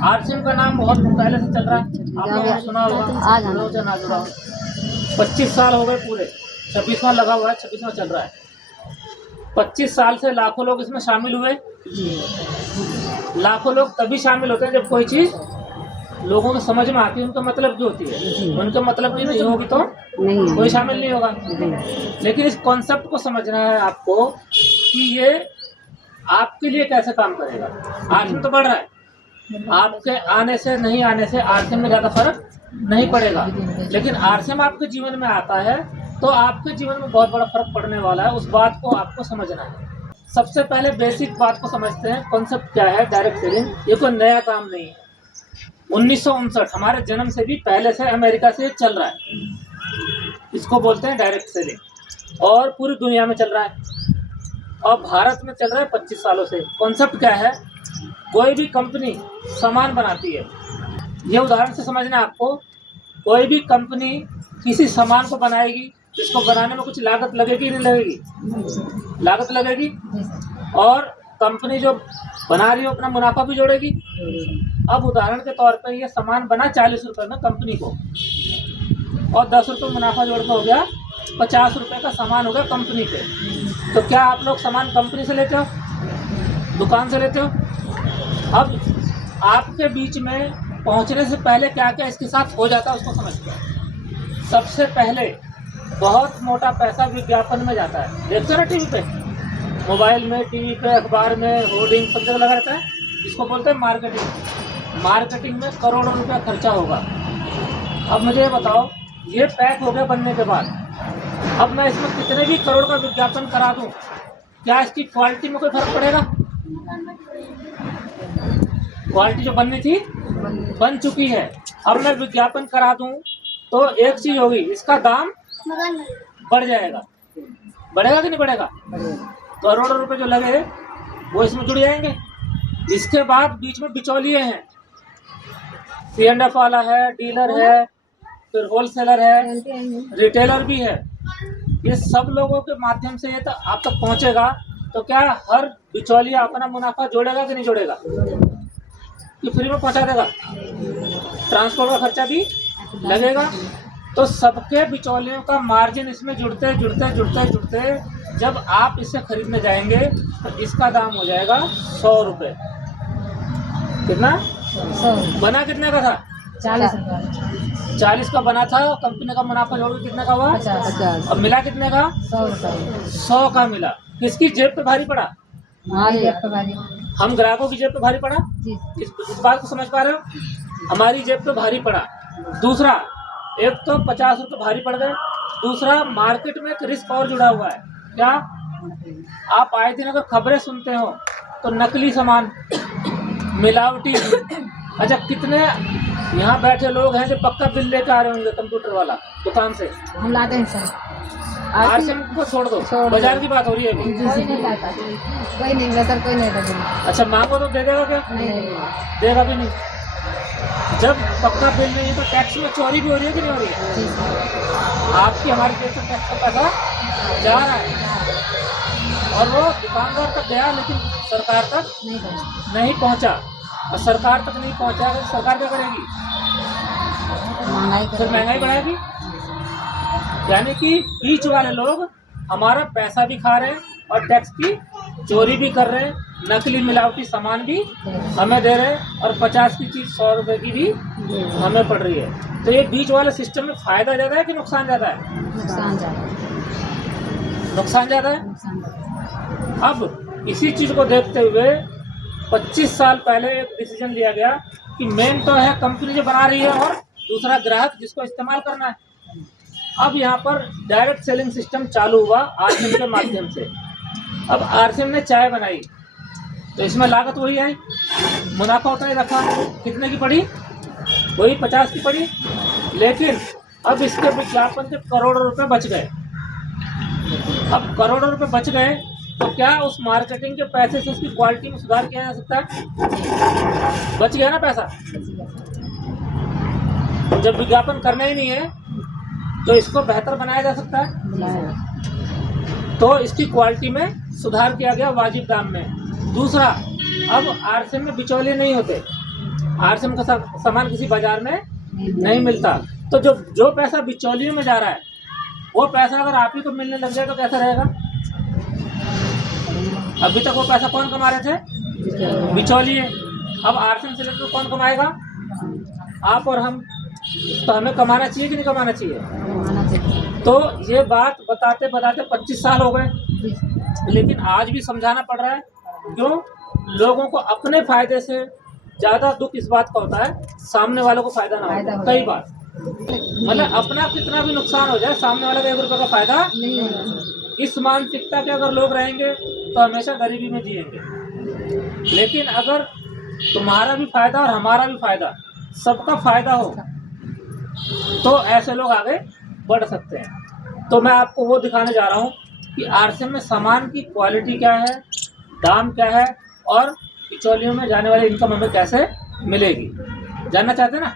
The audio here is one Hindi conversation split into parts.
आरसीएम का नाम बहुत पहले से चल रहा है, आप लोगों ने सुना होगा। 25 साल हो गए पूरे, 26वां लगा हुआ है, 26वां चल रहा है। 25 साल से लाखों लोग इसमें शामिल हुए। लाखों लोग तभी शामिल होते हैं जब कोई चीज़ लोगों को समझ में आती है, उनका मतलब की होती है। उनके मतलब की नहीं होगी तो कोई शामिल नहीं होगा। लेकिन इस कॉन्सेप्ट को समझना है आपको कि ये आपके लिए कैसे काम करेगा। आरसीएम तो बढ़ रहा है, आपके आने से नहीं आने से आरसीएम में ज़्यादा फर्क नहीं पड़ेगा, लेकिन आरसीएम आपके जीवन में आता है तो आपके जीवन में बहुत बड़ा फर्क पड़ने वाला है। उस बात को आपको समझना है। सबसे पहले बेसिक बात को समझते हैं, कॉन्सेप्ट क्या है डायरेक्ट सेलिंग। ये कोई नया काम नहीं है। 1959 हमारे जन्म से भी पहले से अमेरिका से चल रहा है। इसको बोलते हैं डायरेक्ट सेलिंग, और पूरी दुनिया में चल रहा है और भारत में चल रहा है 25 सालों से। कॉन्सेप्ट क्या है, कोई भी कंपनी सामान बनाती है, ये उदाहरण से समझना है आपको। कोई भी कंपनी किसी सामान को बनाएगी, इसको बनाने में कुछ लागत लगेगी नहीं लगेगी? लागत लगेगी। और कंपनी जो बना रही हो अपना मुनाफा भी जोड़ेगी। अब उदाहरण के तौर पर ये सामान बना 40 रुपये में कंपनी को, और 10 रुपये मुनाफा जोड़ के हो गया 50 रुपये का सामान हो गया कंपनी पे। तो क्या आप लोग सामान कंपनी से लेते हो, दुकान से लेते हो? अब आपके बीच में पहुंचने से पहले क्या क्या इसके साथ हो जाता है उसको समझते हैं। सबसे पहले बहुत मोटा पैसा विज्ञापन में जाता है। देखते हो ना टीवी पे, मोबाइल में, टीवी पे, अखबार में, होर्डिंग सब जगह लगा रहता है। इसको बोलते हैं मार्केटिंग। मार्केटिंग में करोड़ों रुपया खर्चा होगा। अब मुझे ये बताओ, ये पैक हो गया बनने के बाद, अब मैं इसमें कितने भी करोड़ का विज्ञापन करा दूं, क्या इसकी क्वालिटी में कोई फर्क पड़ेगा? क्वालिटी जो बननी थी बन चुकी है। अब मैं विज्ञापन करा दूं तो एक चीज होगी, इसका दाम बढ़ जाएगा। बढ़ेगा कि नहीं बढ़ेगा? करोड़ों रुपए जो लगे वो इसमें जुड़ जाएंगे। इसके बाद बीच में बिचौलिए हैं, C&F वाला है, डीलर है, फिर होलसेलर है, रिटेलर भी है। ये सब लोगों के माध्यम से ये तो आप तक पहुंचेगा। तो क्या हर बिचौलिया अपना मुनाफा जोड़ेगा कि नहीं जोड़ेगा? कि फ्री में पहुंचा देगा? ट्रांसपोर्ट का खर्चा भी लगेगा। तो सबके बिचौलियों का मार्जिन इसमें जुड़ते जुड़ते जुड़ते जुड़ते जब आप इसे खरीदने जाएंगे तो इसका दाम हो जाएगा 100 रुपये। कितना? 100। बना कितने का था? 40 का बना था। कंपनी का मुनाफा जोड़ के कितने का हुआ? 50। और मिला कितने का? 100 रुपये। 100 का मिला। किसकी जेब पे भारी पड़ा? हमारी जेब पे भारी। हम ग्राहकों की जेब पे भारी पड़ा। जी। इस बात को समझ पा रहे हो? हमारी जेब पे भारी पड़ा। दूसरा, एक तो 50 रुपये भारी पड़ गए। दूसरा, मार्केट में एक रिस्क और जुड़ा हुआ है। क्या? आप आए दिन अगर खबरें सुनते हो तो नकली सामान, मिलावटी। अच्छा, कितने यहाँ बैठे लोग हैं जो पक्का बिल लेकर आ रहे होंगे कंप्यूटर वाला दुकान से? हम लाते हैं सर। आरसीएम को छोड़ दो, बाजार की बात हो रही है अभी। कोई नहीं लाता, कोई नहीं सर, कोई नहीं देता। अच्छा, मांगो तो दे देगा क्या? नहीं देगा भी नहीं। जब पक्का बिल नहीं है तो टैक्स में चोरी भी हो रही है कि नहीं हो रही है? जी। आपकी हमारी जेब से टैक्स का पैसा जा रहा है और वो दुकानदार तक गया लेकिन सरकार तक नहीं पहुंचा। और सरकार तक नहीं पहुंचा तो सरकार क्या करेगी? फिर महंगाई बढ़ाएगी। यानी कि बीच वाले लोग हमारा पैसा भी खा रहे हैं और टैक्स की चोरी भी कर रहे हैं, नकली मिलावटी सामान भी हमें दे रहे हैं, और 50 की चीज़ 100 रुपये की भी हमें पड़ रही है। तो ये बीच वाले सिस्टम में फ़ायदा ज़्यादा है कि नुकसान ज़्यादा है? नुकसान ज़्यादा है। अब इसी चीज़ को देखते हुए 25 साल पहले एक डिसीजन लिया गया कि मेन तो है कंपनी जो बना रही है और दूसरा ग्राहक जिसको इस्तेमाल करना है। अब यहाँ पर डायरेक्ट सेलिंग सिस्टम चालू हुआ आरसीएम के माध्यम से। अब आरसीएम ने चाय बनाई तो इसमें लागत वही आई, मुनाफा उतना ही रखा। कितने की पड़ी? वही 50 की पड़ी। लेकिन अब इसके विज्ञापन के करोड़ों रुपए बच गए। अब करोड़ों रुपए बच गए तो क्या उस मार्केटिंग के पैसे से उसकी क्वालिटी में सुधार किया जा सकता है? बच गया ना पैसा। जब विज्ञापन करना ही नहीं है तो इसको बेहतर बनाया जा सकता है। तो इसकी क्वालिटी में सुधार किया गया वाजिब दाम में। दूसरा, अब आरसीएम में बिचौलिए नहीं होते। आरसीएम का सामान किसी बाजार में नहीं मिलता। तो जो पैसा बिचौलियों में जा रहा है, वो पैसा अगर आप ही को मिलने लग जाए तो कैसा रहेगा? अभी तक वो पैसा कौन कमा रहे थे? बिचौलिए। अब आरसीएम से लेकर कौन कमाएगा? आप और हम। तो हमें कमाना चाहिए कि नहीं कमाना चाहिए? तो ये बात बताते बताते 25 साल हो गए, लेकिन आज भी समझाना पड़ रहा है। क्यों? लोगों को अपने फायदे से ज्यादा दुख इस बात का होता है सामने वालों को फायदा ना हो। कई बार मतलब अपना कितना भी नुकसान हो जाए, सामने वाले का 1 रुपये का फायदा नहीं होगा। इस मानसिकता के अगर लोग रहेंगे तो हमेशा गरीबी में जिएंगे। लेकिन अगर तुम्हारा भी फायदा और हमारा भी फायदा, सबका फायदा हो, तो ऐसे लोग आगे बढ़ सकते हैं। तो मैं आपको वो दिखाने जा रहा हूँ कि आरसीएम में सामान की क्वालिटी क्या है, दाम क्या है, और बिचौलियों में जाने वाली इनकम हमें कैसे मिलेगी। जानना चाहते हैं ना?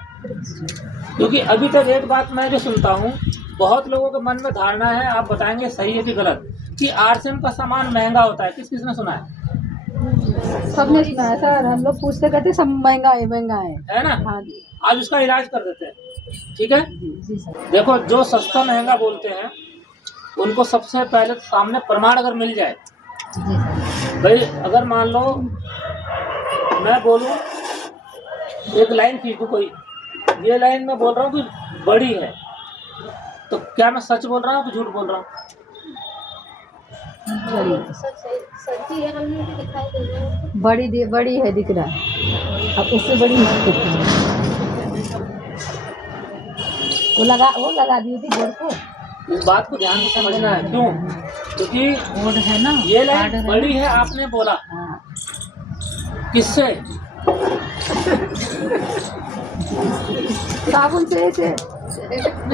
क्योंकि अभी तक एक बात मैं जो सुनता हूँ, बहुत लोगों के मन में धारणा है, आप बताएंगे सही है कि गलत, कि आरसीएम का सामान महंगा होता है। किसने सुना है? सबने सुना है सर, हम लोग पूछते कहते सब महंगा है ना? हाँ जी। आज उसका इलाज कर देते हैं, ठीक है? जी सर। देखो, जो सस्ता महंगा बोलते हैं उनको सबसे पहले सामने प्रमाण अगर मिल जाए। जी सर। भाई अगर मान लो मैं बोलूं, एक लाइन खींचूं कोई, ये लाइन मैं बोल रहा हूँ कि बड़ी है, तो क्या मैं सच बोल रहा हूँ कि झूठ बोल रहा हूँ? बड़ी है दिख रहा है, अब उससे बड़ी नहीं दिख रही है। वो लगा दी थी बोर्ड को। इस बात को ध्यान से समझना है। क्यों? क्योंकि बोर्ड है ना, ये लाइन बड़ी है आपने बोला, किससे? साबुन से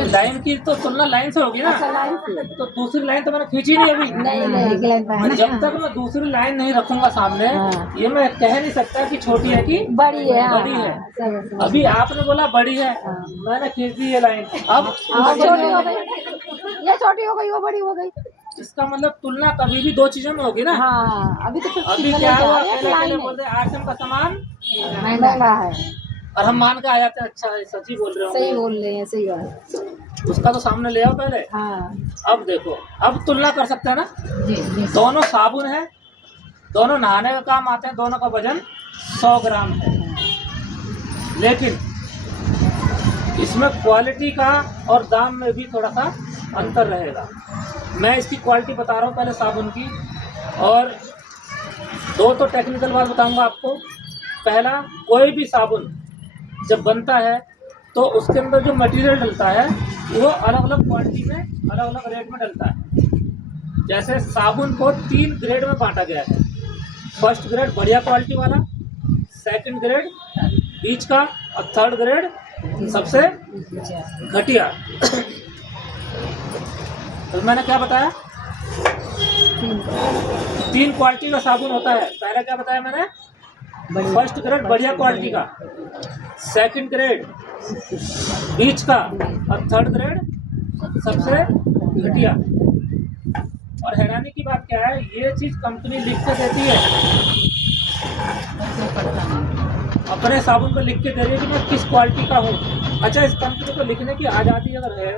लाइन की तो तुलना लाइन से होगी ना। अच्छा, लाइन से। तो दूसरी लाइन तो मैंने खींची नहीं अभी। नहीं एक लाइन पे है ना। जब तक मैं दूसरी लाइन नहीं रखूंगा सामने, हाँ। ये मैं कह नहीं सकता कि छोटी है कि बड़ी है। बड़ी है। अभी आपने बोला बड़ी है, मैंने खींच दी ये लाइन। अब छोटी हो गई, ये छोटी हो गई, वो बड़ी हो गई। इसका मतलब तुलना कभी भी 2 चीजों में होगी ना। हाँ, अभी तो अभी क्या हुआ, पहले बोलते आरसीएम का सामान महंगा है, और हम मान के आ जाते हैं अच्छा सच ही बोल रहे सही हो। बोल रहे हैं, सही बात। उसका तो सामने ले आओ पहले। हाँ अब देखो, अब तुलना कर सकते हैं ना। जी। दोनों साबुन है, दोनों नहाने का काम आते हैं, दोनों का वजन 100 ग्राम है, लेकिन इसमें क्वालिटी का और दाम में भी थोड़ा सा अंतर रहेगा। मैं इसकी क्वालिटी बता रहा हूँ पहले साबुन की, और 2 तो टेक्निकल बात बताऊंगा आपको। पहला, कोई भी साबुन जब बनता है तो उसके अंदर जो मटेरियल डलता है वो अलग अलग क्वालिटी में, अलग अलग रेट में डलता है। जैसे साबुन को 3 ग्रेड में बांटा गया है। फर्स्ट ग्रेड बढ़िया क्वालिटी वाला, सेकंड ग्रेड बीच का, और थर्ड ग्रेड सबसे घटिया। तो मैंने क्या बताया? 3 क्वालिटी का साबुन होता है। पहला क्या बताया मैंने? फर्स्ट ग्रेड बढ़िया क्वालिटी का, सेकंड ग्रेड बीच का, और थर्ड ग्रेड सबसे घटिया। और हैरानी की बात क्या है, ये चीज कंपनी लिख के देती है, अपने साबुन को लिख के दे रही है कि मैं किस क्वालिटी का हूँ। अच्छा, इस कंपनी को लिखने की आज़ादी अगर है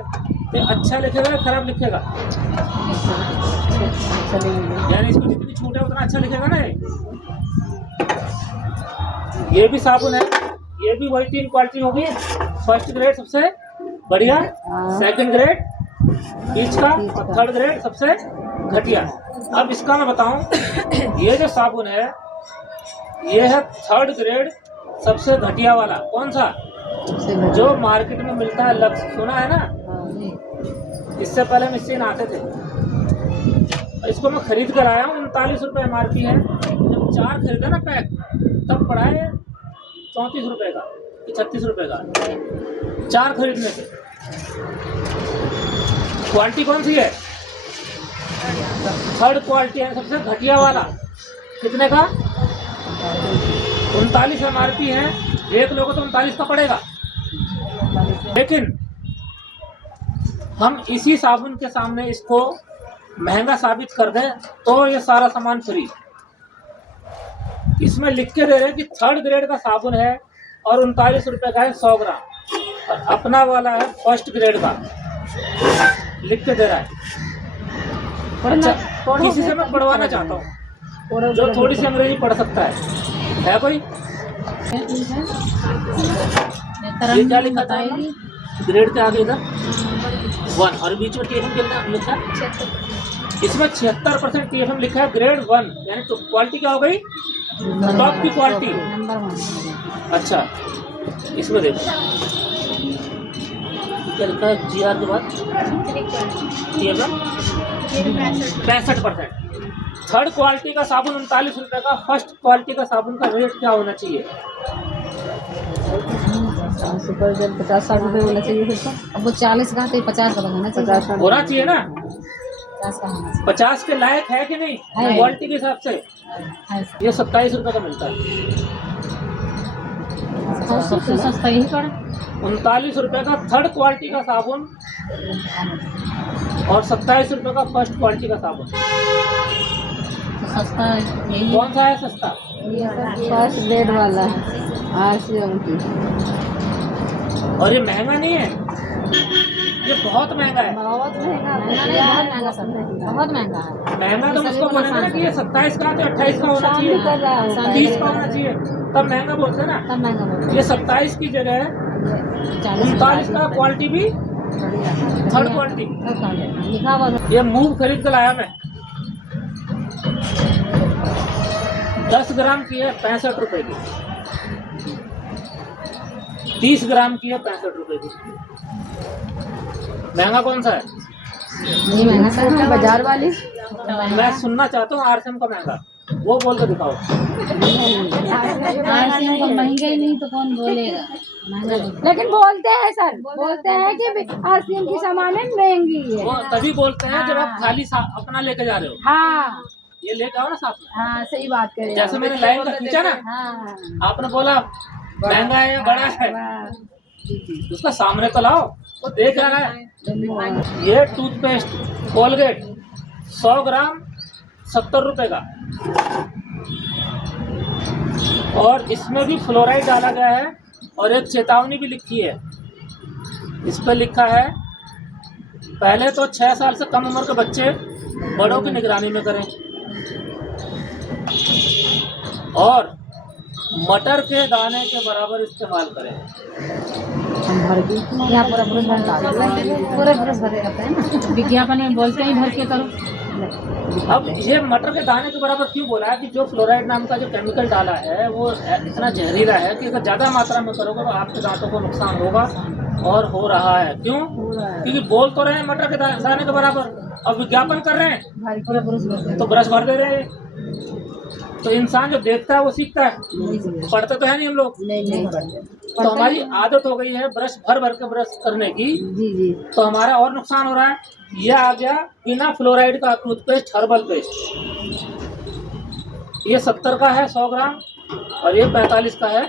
तो अच्छा लिखेगा या खराब लिखेगा? यानी इसको जितनी छूट है उतना अच्छा लिखेगा ना। ये भी साबुन है, ये भी वही 3 क्वालिटी होगी। फर्स्ट ग्रेड सबसे बढ़िया, सेकंड ग्रेड बीच का, और थर्ड ग्रेड सबसे घटिया। अब इसका मैं बताऊं, ये जो साबुन है ये है थर्ड ग्रेड सबसे घटिया वाला। कौन सा? जो मार्केट में मिलता है, लक्स, सुना है ना? इससे पहले हम इससे नहाते थे। इसको मैं खरीद कर आया हूँ, 39 रुपये MRP है। जब 4 खरीदा ना पैक, तब पड़ा है 34 रुपये का कि 36 रुपये का, 4 खरीदने से। क्वालिटी कौन सी है? थर्ड क्वालिटी है, सबसे घटिया वाला। कितने का? 39 MRP है। एक लोगों तो 39 का पड़ेगा, लेकिन हम इसी साबुन के सामने इसको महंगा साबित कर दें तो ये सारा सामान फ्री। इसमें लिख के दे रहे हैं कि थर्ड ग्रेड का साबुन है, और 39 रुपए का है 100 ग्राम। और अपना वाला है फर्स्ट ग्रेड का, लिख के दे रहा है। अच्छा, किसी से मैं पढ़वाना चाहता हूँ जो थोड़ी सी अंग्रेजी पढ़ सकता है कोई? ये क्या लिखा था? ग्रेड के आगे इधर 1 और बीच में TFM कितना लिखा है? इसमें 76% TFM लिखा है, ग्रेड 1, यानी तो क्वालिटी क्या हो गई? टॉप की क्वालिटी। अच्छा, इसमें देखो क्या लिखा है? GR के बाद TFM 65%। थर्ड क्वालिटी का साबुन 39 रुपए का, फर्स्ट क्वालिटी का साबुन का रेट क्या होना चाहिए? सुपर जेल 50-60 रुपए होना चाहिए फिर तो। अब वो 40 का तो 50 का होना चाहिए। 50 होना चाहिए ना? 50 का होना चाहिए। 50 के लायक है कि नहीं है। क्वालिटी के हिसाब से? ये 27 रुपए का मिलता है। सबसे सस्ता यही पड़ा। 39 रुपए का थर्ड क्वालिटी का साबुन और 27 रुपए का फर्स्ट क्वालिटी का साबुन। तो सस्ता यही कौन सा है सस्ता? फर्स्ट ग्रेड वाला RCM की। और ये महंगा नहीं है, ये बहुत महंगा है। बहुत महंगा बहुत महंगा सब बहुत महंगा है। महंगा तो उसको बोलेंगे ना कि ये 27 का तो 28 का होना चाहिए, कर रहा है 30 का होना चाहिए, तब महंगा बोलते हैं ना। तब महंगा बोलते ये 27 की जगह है 39 का क्वालिटी भी थर्ड क्वालिटी। लिखा हुआ ये मूव खरीद कर लाया मैं, 10 ग्राम की है 65 रुपए की, 30 ग्राम की है 65 रुपए की। महंगा कौन सा है? नहीं महंगा सा है। बाजार वाली मैं सुनना चाहता हूँ RCM का महंगा, वो बोल के दिखाओ। RCM को महंगे ही नहीं तो कौन बोलेगा महंगा बोलते। लेकिन बोलते हैं सर, बोलते हैं कि RCM की सामानें महंगी है। वो तभी बोलते हैं जब आप खाली अपना लेके जा रहे हो। हाँ ये लेके आओ ना साथ में। हाँ सही बात करें। जैसे मैंने लाइन का खींचा ना, हाँ आपने बोला महंगा है या बड़ा है, उसका सामने तो लाओ, वो देख रहा है। ये टूथपेस्ट कोलगेट 100 ग्राम 70 रुपए का, और इसमें भी फ्लोराइड डाला गया है और एक चेतावनी भी लिखी है। इस पर लिखा है पहले तो 6 साल से कम उम्र के बच्चे बड़ों की निगरानी में करें, और मटर के दाने के बराबर इस्तेमाल करें। यहाँ पूरा ब्रश भरता है, पूरे ब्रश भरे रहते हैं ना, विज्ञापन में बोलते हैं भर के करो। अब ये मटर के दाने के बराबर क्यों बोला है? कि जो फ्लोराइड नाम का जो केमिकल डाला है वो इतना जहरीला है कि अगर ज़्यादा मात्रा में करोगे तो आपके दांतों को नुकसान होगा, और हो रहा है। क्यों? क्योंकि बोल तो रहे हैं मटर के दाने के बराबर, अब विज्ञापन कर रहे हैं तो ब्रश भर दे रहे हैं। तो इंसान जो देखता है वो सीखता है, पढ़ते तो है नहीं हम लोग। तो हमारी आदत हो गई है ब्रश भर भर के ब्रश करने की, तो हमारा और नुकसान हो रहा है। यह आ गया बिना फ्लोराइड का टूथपेस्ट, हर्बल पेस्ट। ये 70 का है 100 ग्राम, और ये 45 का है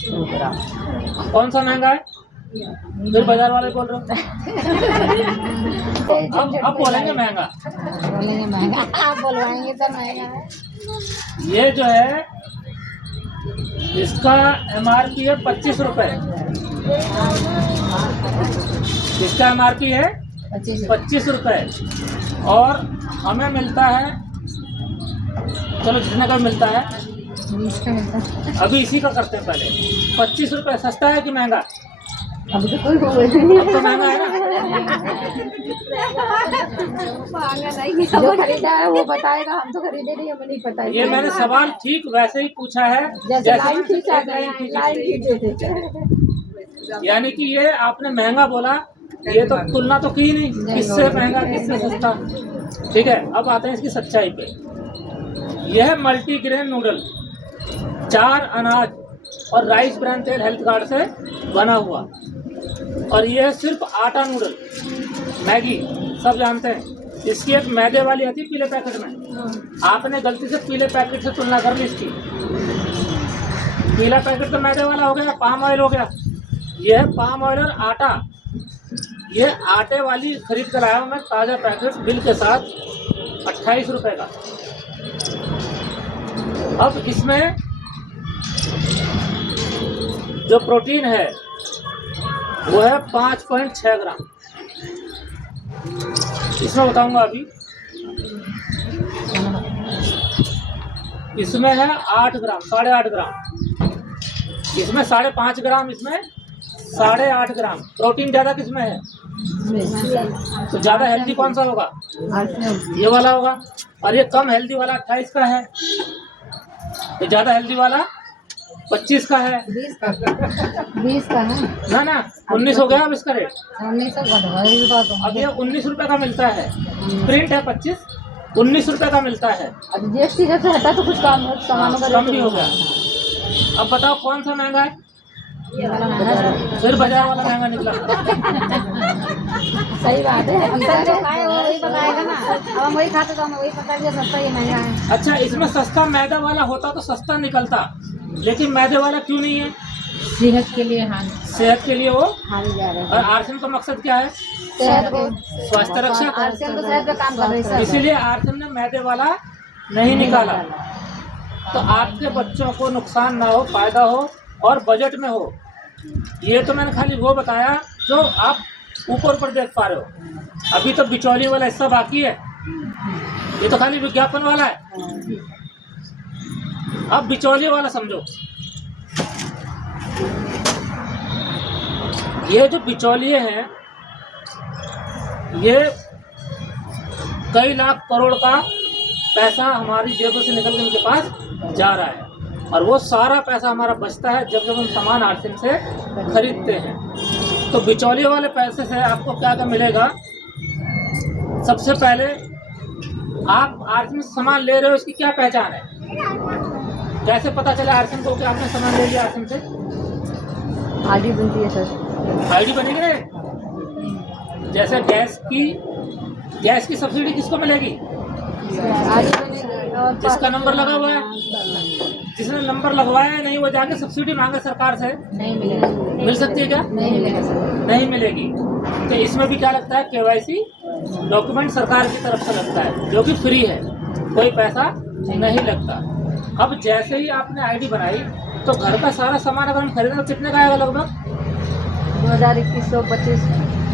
100 ग्राम। कौन सा महंगा है? फिर बाजार वाले बोल रहे हो। अब बोलेंगे महंगा, बोलेंगे महंगा, आप बोलवाएंगे तो महंगा है। ये जो है इसका MRP है 25 रुपए, इसका MRP है 25 रुपए, और हमें मिलता है, चलो जितने का मिलता है अभी इसी का करते हैं। पहले 25 रुपए सस्ता है कि महंगा? अभी तो कोई अब तो महंगा है ना। जो खरीदा है वो बताएगा, हम तो खरीदे नहीं, हमें नहीं पता। ये मैंने सवाल ठीक वैसे ही पूछा है जैसे लाइन खींचा लाइन खींचे थे। यानी कि ये आपने महंगा बोला, ये तो तुलना तो की नहीं किससे महंगा किससे सस्ता। ठीक है, अब आते हैं इसकी सच्चाई पे। यह मल्टीग्रेन नूडल 4 अनाज और राइस ब्रांड तेल हेल्थ कार्ड से बना हुआ, और यह सिर्फ आटा नूडल मैगी सब जानते हैं। इसकी एक मैदे वाली आती है पीले पैकेट में, आपने गलती से पीले पैकेट से तुलना कर ली इसकी। पीला पैकेट तो मैदे वाला हो गया, पाम ऑयल हो गया। यह है पाम ऑयल और आटा। ये आटे वाली खरीद कर आया हूँ मैं, ताज़ा पैकेट बिल के साथ 28 रुपए का। अब इसमें जो प्रोटीन है वो है 5.6 ग्राम। इसमें बताऊंगा अभी। इसमें है 8 ग्राम, 8.5 ग्राम। इसमें 5.5 ग्राम, इसमें 8.5 ग्राम। प्रोटीन ज़्यादा किसमें है? तो ज़्यादा हेल्दी कौन सा होगा? ये वाला होगा। और ये कम हेल्दी वाला 28 का है। तो ज़्यादा हेल्दी वाला 25 का है। 20 का है ना 19 हो गया अब इसका रेट। 19 का। अब ये 19 रुपये का मिलता है। प्रिंट है 25, 19 रुपये का मिलता है। अब जीएसटी जब से हटा तो कुछ काम सामानों का कम भी हो गया। अब बताओ कौन सा महंगा है? फिर बाजार वाला महंगा निकला। सही बात है। हम तो खाए वही बताएगा ना। अब हम वही खाते तो हम वही पता कि सस्ता ये महंगा है। अच्छा, इसमें सस्ता मैदा वाला होता तो सस्ता निकलता, लेकिन मैदे वाला क्यों नहीं है? सेहत के लिए हानि। सेहत के लिए वो। हानि जा रहा है। और आरसीएम का मकसद क्या है? सेहत को स्वास्थ्य रक्षा। आरसीएम तो सेहत पे काम कर रही है। इसीलिए आरसीएम ने मैदे वाला नहीं निकाला। तो आपके बच्चों को नुकसान ना हो, फायदा हो और बजट में हो। ये तो मैंने खाली वो बताया जो आप ऊपर ऊपर देख पा रहे हो। अभी तो बिचौली वाला हिस्सा बाकी है। ये तो खाली विज्ञापन वाला है। अब बिचौली वाला समझो। ये जो बिचौलिए हैं, ये कई लाख करोड़ का पैसा हमारी जेबों से निकल के इनके पास जा रहा है। और वो सारा पैसा हमारा बचता है जब हम सामान आरसीएम से खरीदते हैं। तो बिचौलिए वाले पैसे से आपको क्या क्या मिलेगा? सबसे पहले आप आरसीएम से सामान ले रहे हो, इसकी क्या पहचान है? कैसे पता चला आरसीएम को कि आपने सामान ले लिया आरसीएम से? आईडी बनती है सर। आईडी बनेगी ना। जैसे गैस की सब्सिडी किसको मिलेगी? आईडी बनेगी और जिसका नंबर लगा हुआ है। जिसने नंबर लगवाया नहीं वो जाके सब्सिडी मांगे सरकार से, नहीं मिलेगा। मिल सकती है क्या? नहीं मिलेगा सर। नहीं मिलेगी। तो इसमें भी क्या लगता है? केवाईसी डॉक्यूमेंट सरकार की तरफ से लगता है, जो कि फ्री है, कोई पैसा नहीं लगता। अब जैसे ही आपने आईडी बनाई तो घर का सारा सामान अगर हम खरीदें तो कितने का आएगा? लगभग 2021-25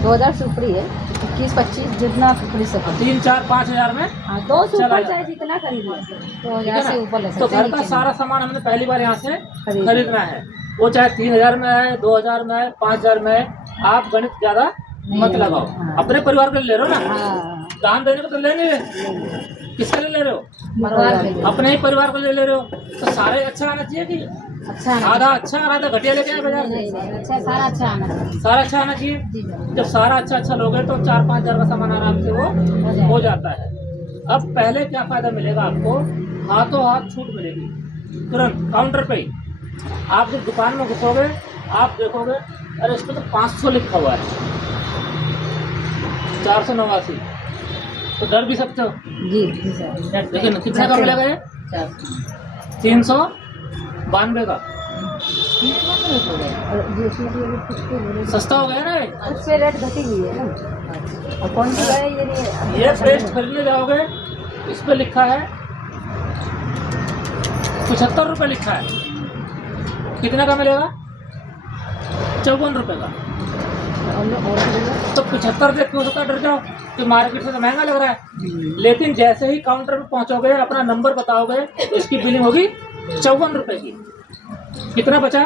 2000 से ऊपर ही है। 21-25 जितना खरीद सको। 3, 4, 5 हजार में हाँ, 2 से चला ऊपर जाता चाहे है। जितना खरीदो। तो ठीक है हजार से ना? ऊपर ले तो सकते हैं। घर का सारा सामान हमने पहली बार यहाँ से खरीदना खरीदना है। वो चाहे 3000 में है, 2000 में है, 5000 में है। आप गणित ज्यादा मत लगाओ। अपने परिवार के लिए ले रहे हो ना। हाँ, दान देने को तो ले नहीं रहे। किसके लिए ले रहे हो? परिवार के लिए। अपने ही परिवार को ले रहे हो। तो सारे अच्छा आना चाहिए कि अच्छा आना आधा अच्छा और आधा घटिया लेके आए बाजार चाहिए। से? अच्छा सारा अच्छा आना चाहिए। सारा अच्छा आना चाहिए। जी जी। जब सारा अच्छा लोगे तो 4-5 हजार का सामान आराम से वो हो जाता है। अब पहले क्या फायदा मिलेगा आपको? हाथों हाथ छूट मिलेगी तुरंत काउंटर पे ही। आप जब दुकान में घुसोगे आप देखोगे अरे इस पर तो 500 लिखा हुआ है, 489। तो डर भी सकते हो। जी जी सर। लेकिन कितने का मिलेगा ये? 392 का। और जी उसमें तो ये कुछ तो बोले सस्ता हो गया ना ये? कुछ पे रेट घटी हुई है ना। और कौन सी है ये नहीं? ये पेस्ट खरीदने जाओगे इस पे लिखा है 75 रुपये लिखा है। कितने का मिलेगा? 54 रुपये का। तो 75 देख के हो सकता है डर जाओ कि मार्केट से तो महंगा लग रहा है। लेकिन जैसे ही काउंटर पे पहुंचोगे, अपना नंबर बताओगे तो इसकी बिलिंग होगी 54 रुपये की। कितना बचा?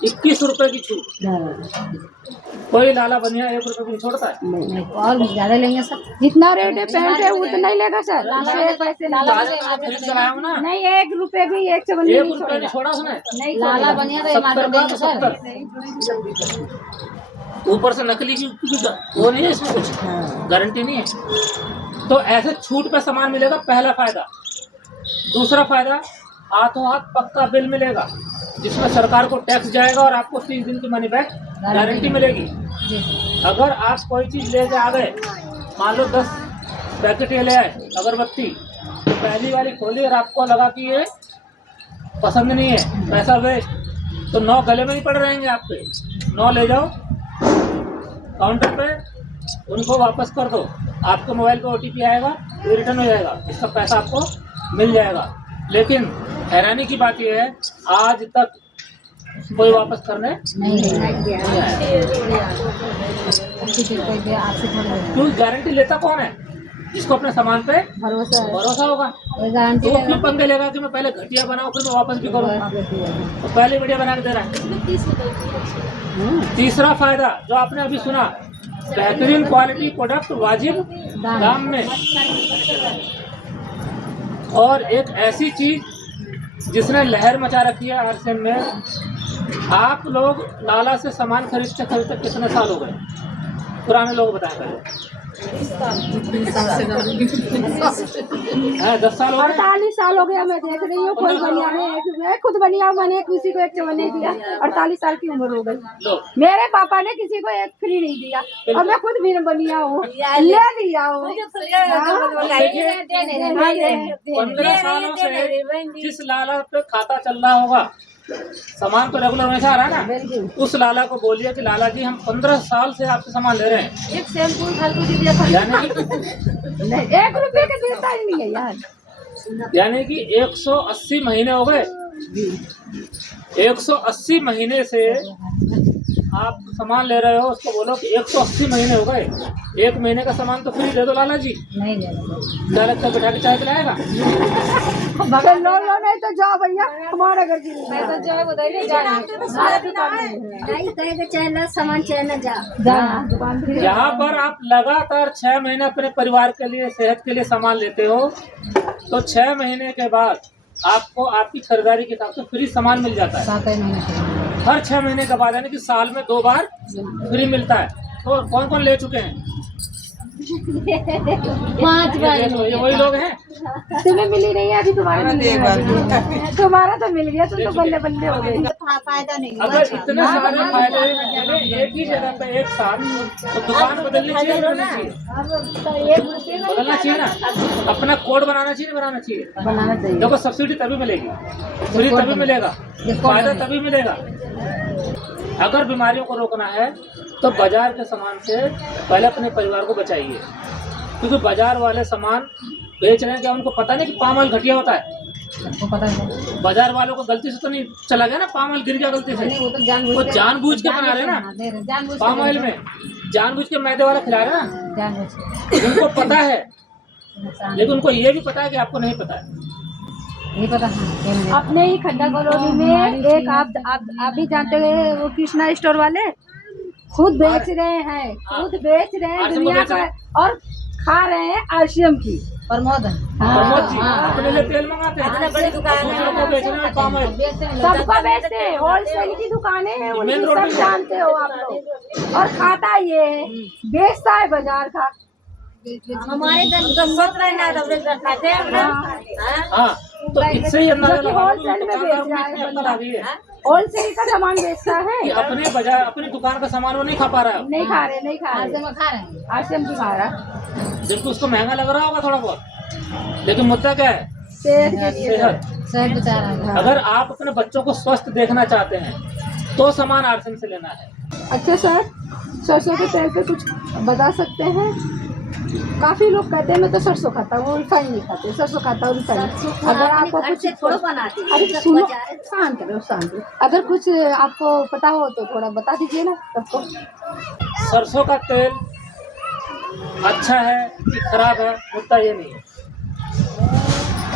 21 रुपये की छूट। कोई लाला बनिया 1 रुपये भी छोड़ता है? नहीं, और ज्यादा लेंगे सर। जितना रेट है पैंट है उतना ही लेगा सर। इससे पैसे नहीं लाला बनिया खरीद कर आया हूं ना, नहीं, 1 रुपए भी 1 से बंदी 1 नहीं रुपये नहीं छोड़ेगा। छोड़ा उसने। नहीं लाला छोड़ेगा। बनिया तो 70 का तो सर। 70। ऊपर से नकली की वो नहीं है इसमें, कुछ हाँ। गारंटी नहीं है। तो ऐसे छूट पे सामान मिलेगा, पहला फायदा। दूसरा फायदा, हाथों हाथ पक्का बिल मिलेगा जिसमें सरकार को टैक्स जाएगा और आपको 30 दिन की मनी बैक गारंटी मिलेगी। जी। अगर आप कोई चीज़ ले के आ गए, मान लो 10 पैकेट ये ले आए अगरबत्ती, तो पहली वाली खोली और आपको लगा कि ये पसंद नहीं है, पैसा वेस्ट, तो 9 गले में ही पड़ रहेंगे आपके। 9 ले जाओ काउंटर पे, उनको वापस कर दो, आपको मोबाइल पे OTP आएगा, ये रिटर्न हो जाएगा, इसका पैसा आपको मिल जाएगा। लेकिन हैरानी की बात यह है, आज तक कोई वापस करने नहीं नहीं आया। अच्छी चीज कोई भी आपसे थोड़ी लेगा। क्योंकि गारंटी लेता कौन है? जिसको अपने सामान पे भरोसा है। भरोसा होगा। कोई गारंटी तो वो क्यों पंगे लेगा कि मैं पहले घटिया बनाऊं फिर मैं वापस भी करूंगा? तो पहले वीडियो बना के दे रहा है। तीसरा फायदा जो आपने अभी सुना, बेहतरीन क्वालिटी प्रोडक्ट वाजिब दाम में, और एक ऐसी चीज जिसने लहर मचा रखी है आरसीएम में। आप लोग लाला से सामान खरीदते खरीदते कितने साल हो गए? पुराने लोग बताएं पहले। 10 साल हो गए। 48 साल हो गया मैं देख रही हूँ। कोई बनिया मैं खुद बनिया, मैंने किसी को एक चवन नहीं दिया। 48 साल की उम्र हो गई। लो, मेरे पापा ने किसी को एक फ्री नहीं दिया और मैं खुद भी बनिया हूँ, ले लिया हूँ। 15 सालों से जिस लाला पे खाता चल रहा होगा, सामान तो रेगुलर वैसा आ रहा है ना, उस लाला को बोलिए कि लाला जी हम 15 साल से आपसे सामान ले रहे हैं, एक शैम्पू फालतू की दिया था। यानी 1 रुपए के देता ही नहीं है यार। यानी कि 180 महीने हो गए। 180 महीने से आप सामान ले रहे हो, उसको बोलो कि 180 महीने हो गए, 1 महीने का सामान तो फ्री दे दो लाला जी। नहीं देगा। क्या लगता है बिठा के चाय पिलाएगा? बगल लो नहीं तो जाओ भैया हमारा घर की। मैं तो जाए बताइए नहीं कहेगा चाहे सामान चाहे न जा। दुकान पे यहाँ पर आप लगातार 6 महीने अपने परिवार के लिए, सेहत के लिए सामान लेते हो, तो 6 महीने के बाद आपको आपकी खरीदारी के हिसाब से फ्री सामान मिल जाता है। 7 महीने के हर 6 महीने के बाद, यानी कि साल में 2 बार फ्री मिलता है। तो कौन कौन ले चुके हैं? 5 बार। ये वही लोग हैं। तुम्हें मिली नहीं है अभी, तुम्हारा तुम्हारा तो मिल गया, तुम तो बल्ले बल्ले हो गए। फायदा नहीं। अगर इतने सारे फायदे मिले एक ही जगह पे एक साथ, तो दुकान बदलनी चाहिए, बदलना चाहिए ना, अपना कोड बनाना चाहिए, बनाना चाहिए। बनाना चाहिए। देखो सब्सिडी तभी मिलेगी, फ्री तभी मिलेगा, फायदा तभी मिलेगा। अगर बीमारियों को रोकना है तो बाजार के सामान से पहले अपने परिवार को बचाइए, क्योंकि बाजार वाले सामान बेच रहे हैं क्या उनको पता नहीं कि पाम ऑयल घटिया होता है? सबको पता है। बाजार वालों को गलती से तो नहीं चला गया ना, पाम ऑयल गिर गया गलती से, वो तो जानबूझ वो के जानबूझ के बना रहे हैं ना। जानबूझ पाम ऑयल में जानबूझ के मैदे वाला खिला रहे हैं ना, जानबूझ के उनको पता है, नुकसान लेकिन उनको ये भी पता है कि आपको नहीं पता है। नहीं पता। हाँ, अपने ही खड्डा कॉलोनी में एक आप भी जानते हैं, वो कृष्णा स्टोर वाले खुद बेच रहे हैं, खुद बेच रहे हैं आरसीएम को दुनिया बेच रहे का, और खा रहे हैं आरसीएम की। प्रमोद प्रमोद जी अपने लिए तेल मंगाते हैं, दूसरों को बेच रहे हैं पाम ऑयल। सबको बेचते हैं, होलसेल की दुकानें हैं उनकी, मेन रोड सब पे। जानते हो आप लोग। और खाता ये है, बेचता है बाजार का। हमारे खाते हैं। हाँ, तो इससे ही अंदाजा जबकि लगा लो कि होलसेल में दुकानदार बेच रहा को इतनी है अक्ल आ गई है होलसेल का सामान बेचता कि है। अपने बाजार, अपनी दुकान का सामान वो नहीं खा पा रहा है, नहीं खा रहे, नहीं खा आज रहे, में खा रहे हैं। आरसीएम की खा रहा। जबकि उसको महंगा लग रहा होगा थोड़ा बहुत, लेकिन मुद्दा क्या है? सेहत के लिए सेहत। सब बचा रहा है। अगर आप अपने बच्चों को स्वस्थ देखना चाहते हैं तो सामान आरसीएम से लेना है। अच्छा सर, सरसों के तेल पे कुछ बता सकते हैं? काफी लोग कहते हैं मैं तो सरसों खाता हूँ, रिफाइन नहीं खाते, सरसों खाता हूँ रिफाइन। अगर आपको कुछ थोड़ा बनाती है। अरे सुनो, शांत रहो शांत रहो। अगर कुछ आपको पता हो तो थोड़ा बता दीजिए ना सबको। सरसों का तेल अच्छा है कि खराब है, मुद्दा ये नहीं है।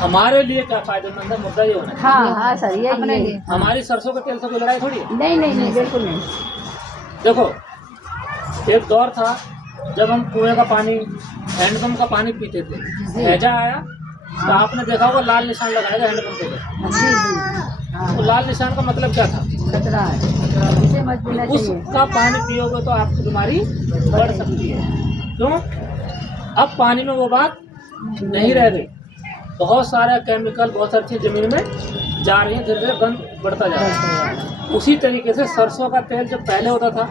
हमारे लिए क्या फायदेमंद है, मुद्दा ये होना है। हाँ हाँ सर, ये अपने ये। लिए। हमारी सरसों के तेल से कोई लड़ाई थोड़ी है। नहीं नहीं नहीं, बिल्कुल नहीं। देखो, एक दौर था जब हम कुएं का पानी, हैंडपंप का पानी पीते थे, हैजा आया तो आपने देखा होगा लाल निशान लगाएगा हैंडपंप पे। तो लाल निशान का मतलब क्या था? खतरा है, इसे मत पीना चाहिए। उसका पानी पियोगे तो आपकी बीमारी बढ़ सकती है। क्यों? अब पानी में वो बात नहीं रह गई, बहुत सारा केमिकल, बहुत सारी चीज जमीन में जा रही है, धीरे धीरे गंद बढ़ता जा रहा है। उसी तरीके से सरसों का तेल जब पहले होता था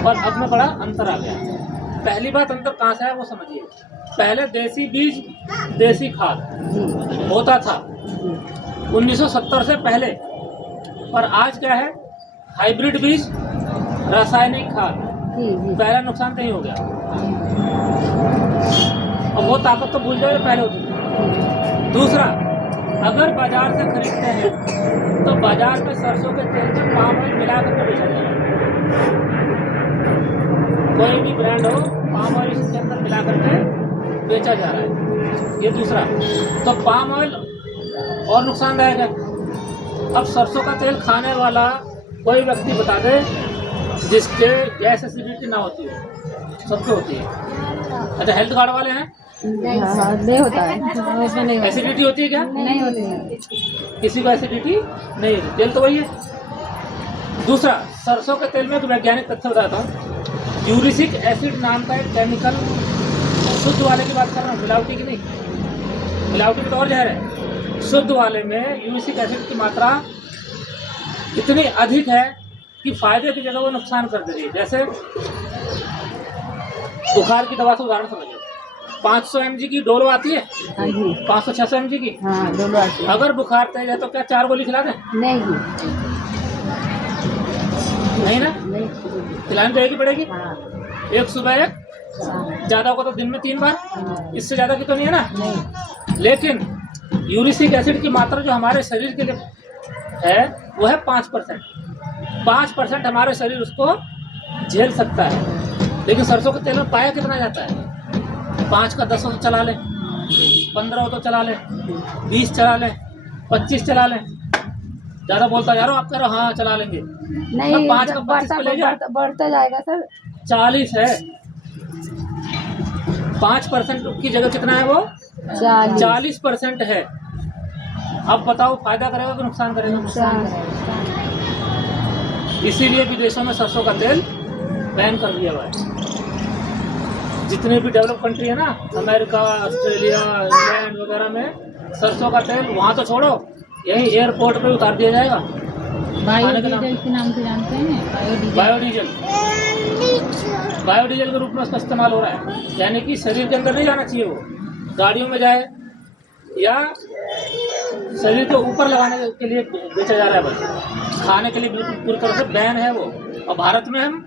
और अब में बड़ा अंतर आ गया। पहली बात अंतर कहाँ से है वो समझिए। पहले देसी बीज, देसी खाद होता था 1970 से पहले, पर आज क्या है? हाइब्रिड बीज, रासायनिक खाद। पहला नुकसान कहीं हो गया, और वो ताकत तो भूल जाओ पहले होती थी। दूसरा, अगर बाजार से खरीदते हैं तो बाजार में सरसों के तेल में पाम ऑयल मिला करके बेचा जा रहा है। कोई भी ब्रांड हो, पाम ऑयल इसके अंदर मिला करके बेचा जा रहा है। ये दूसरा। तो पाम ऑयल और नुकसानदायक है। अब सरसों का तेल खाने वाला कोई व्यक्ति बता दे जिसके गैस एसिडिटी ना होती है। सबको होती है। अच्छा, हेल्थ कार्ड वाले हैं? नहीं होता है, उसमें नहीं एसिडिटी होती है क्या? नहीं होती है। किसी को एसिडिटी नहीं होती। तेल तो वही है। दूसरा, सरसों के तेल में एक वैज्ञानिक तथ्य बताता हूँ। यूरिसिक एसिड नाम का एक केमिकल, शुद्ध वाले की बात कर रहा हूँ, मिलावटी की नहीं। मिलावटी की तो और जहर है। शुद्ध वाले में यूरिसिक एसिड की मात्रा इतनी अधिक है कि फायदे की जगह वो नुकसान कर दे रही है। जैसे बुखार की दवा से उदाहरण समझो, 500 mg की डोलो आती है, हाँ जी, 500-600 mg की। हाँ दोनों आती है। अगर बुखार तेज है तो क्या 4 गोली खिला दें? नहीं नहीं ना, नहीं, खिलानी तो एक ही पड़ेगी। हाँ एक सुबह, एक ज्यादा होगा तो दिन में 3 बार, इससे ज्यादा की तो नहीं है ना। नहीं, लेकिन यूरिसिक एसिड की मात्रा जो हमारे शरीर के लिए है वो है 5%। 5% हमारे शरीर उसको झेल सकता है। लेकिन सरसों के तेल में पाया कितना जाता है? 5 का 10 हो तो चला लें, 15 हो तो चला लें, 20 चला लें, 25 चला लें। ज़्यादा बोलता जा रहा हूँ, आप कह रहे हो हाँ चला लेंगे। नहीं, 5 का 25 पे ले जाए, बढ़ता जाएगा सर। 40 है। 5% की जगह कितना है वो? 40% है। अब बताओ फायदा करेगा कि नुकसान करेगा? इसीलिए विदेशों में सरसों का तेल बैन कर दिया हुआ है। जितने भी डेवलप कंट्री है ना, अमेरिका, ऑस्ट्रेलिया, इंग्लैंड वगैरह में सरसों का तेल वहाँ तो छोड़ो, यही एयरपोर्ट पे उतार दिया जाएगा। बायोडीजल के नाम से जानते हैं? बायोडीजल बायोडीजल के रूप में उसका इस्तेमाल हो रहा है। यानी कि शरीर के अंदर नहीं जाना चाहिए, वो गाड़ियों में जाए या शरीर के ऊपर लगाने के लिए बेचा जा रहा है। बस खाने के लिए बिल्कुल पूरी तरह से बैन है वो। और भारत में हम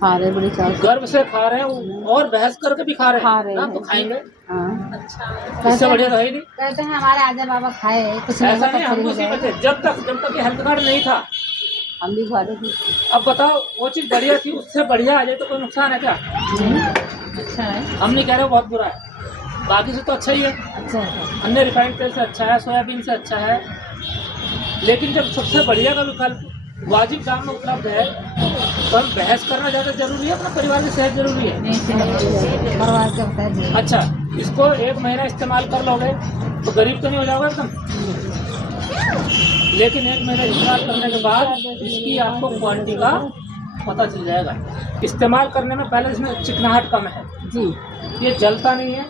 खा रहे बड़ी चाव गर्व से खा रहे हैं और बहस करके भी खा रहे हैं। तो खाएंगे, इससे बढ़िया तो है ही नहीं। कहते हैं हमारे आजा बाबा खाए कुछ ऐसा नहीं, हम उसी बचे जब तक ये हेल्थ कार्ड नहीं था, हम भी खा रहे थे। अब बताओ वो चीज़ बढ़िया थी, उससे बढ़िया आ जाए तो कोई नुकसान है क्या? अच्छा है। हम नहीं कह रहे बहुत बुरा है, बाकी से तो अच्छा ही है। अच्छा अन्य रिफाइंड तेल से अच्छा है, सोयाबीन से अच्छा है। लेकिन जब सबसे बढ़िया का विकल्प वाजिब दाम में उपलब्ध है तो हम बहस करना ज़्यादा जरूरी है, अपना परिवार की सेहत जरूरी है। परिवार के होता है। अच्छा, इसको 1 महीना इस्तेमाल कर लोगे तो गरीब तो नहीं हो जाओगे एकदम। लेकिन 1 महीना इस्तेमाल करने के बाद इसकी आपको क्वालिटी का पता चल जाएगा। इस्तेमाल करने में पहले इसमें चिकनाहट कम है जी ये जलता नहीं है,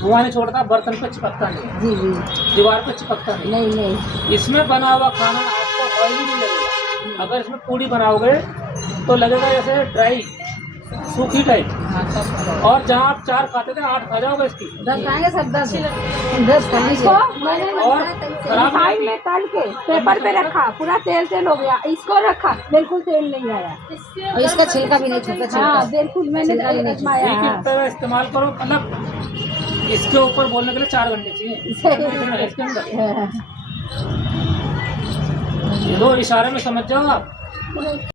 धुआं नहीं छोड़ता, बर्तन पे चिपकता नहीं है, जी जी, दीवार पे चिपकता नहीं। नहीं नहीं, इसमें बना हुआ खाना आपको ऑयली नहीं लगेगा। अगर इसमें पूड़ी बनाओगे तो लगेगा जैसे ड्राई, सूखी टाइप। और जहाँ आप 4 खाते थे 8 खा जाओगे इसकी। 10 खाएंगे सब, 10 खाएंगे। इसको मैंने और खराब रिफाइंड में तल के पेपर पे रखा, पूरा तेल तेल हो गया। इसको रखा, बिल्कुल तेल नहीं आया। और इसका छिलका भी नहीं छूटा। हाँ बिल्कुल, मैंने आजमाया। ठीक है, तो इस्तेमाल करो। मतलब इसके ऊपर बोलने के लिए 4 घंटे चाहिए इसके अंदर। 2 इशारे में समझ जाओ आप।